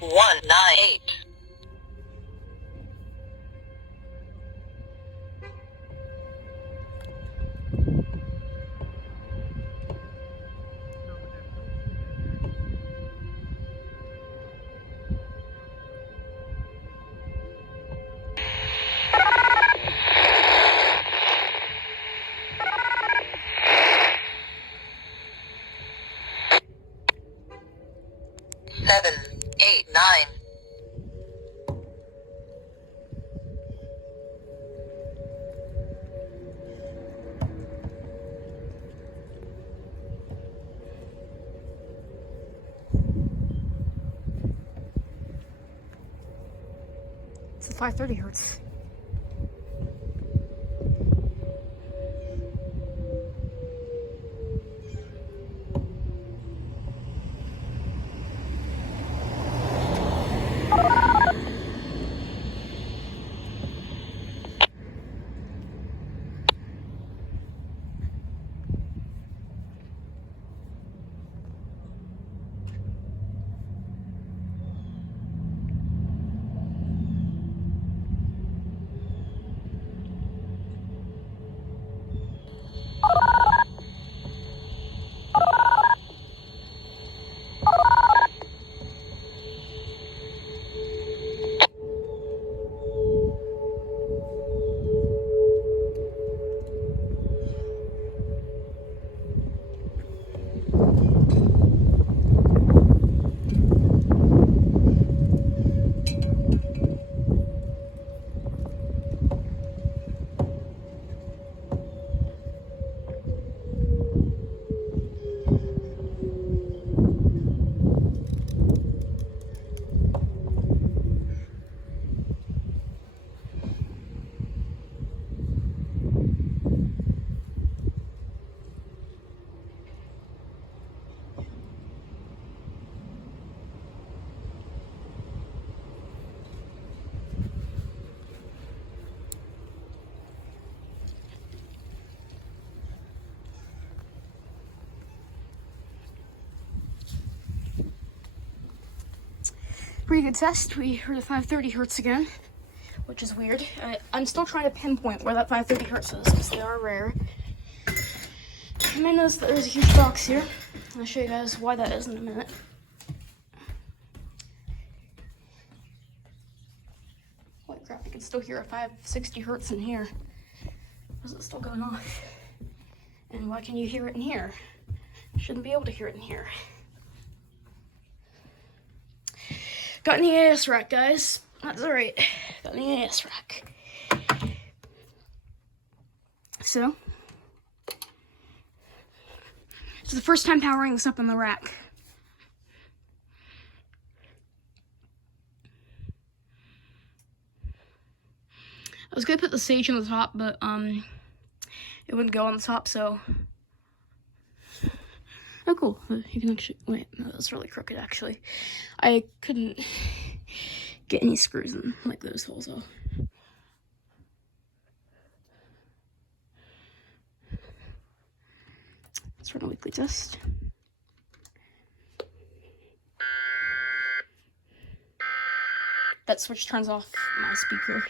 198. Seven, 8, 9. It's 530 hertz. Pretty good test. We heard the 530 hertz again, which is weird. I'm still trying to pinpoint where that 530 hertz is because they are rare. You may notice that there's a huge box here. I'll show you guys why that is in a minute. Holy crap, you can still hear a 560 hertz in here. Why is it still going off? And why can you hear it in here? You shouldn't be able to hear it in here. Got an EAS rack, guys. That's alright. Got an EAS rack. So, it's the first time powering this up on the rack. I was gonna put the sage on the top, but it wouldn't go on the top, so. Oh, cool. You can actually, wait, no, that's really crooked, actually. I couldn't get any screws in, like, those holes off. Let's run a weekly test. That switch turns off my speaker,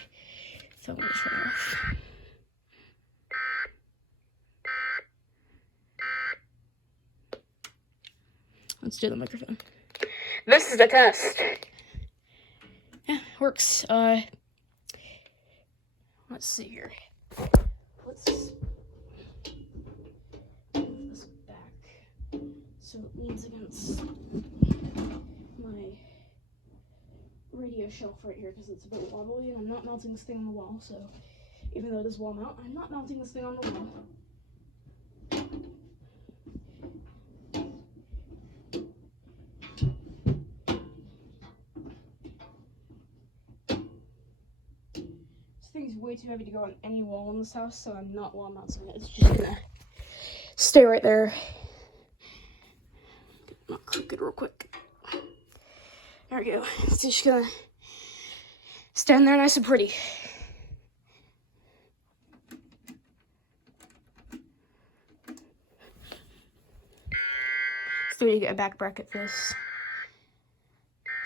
so I'm gonna turn it off. Let's do the microphone. This is the test. Yeah, works. Let's see here. Let's move this back so it leans against my radio shelf right here because it's a bit wobbly and I'm not mounting this thing on the wall, so even though it is wall mount, I'm not mounting this thing on the wall. This thing's way too heavy to go on any wall in this house, so I'm not wall mounting it. It's just gonna stay right there. Not crooked real quick. There we go. It's just gonna stand there nice and pretty. So you get a back bracket for this.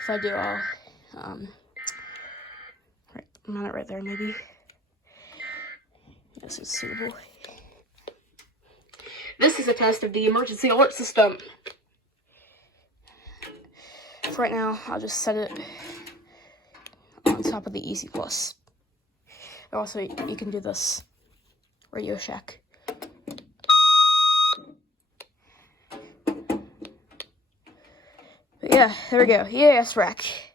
If I do, I'll mount it right there, maybe. This is suitable. This is a test of the emergency alert system. For right now, I'll just set it on top of the EC Plus. Also, you can do this Radio Shack. But yeah, there we go. EAS rack.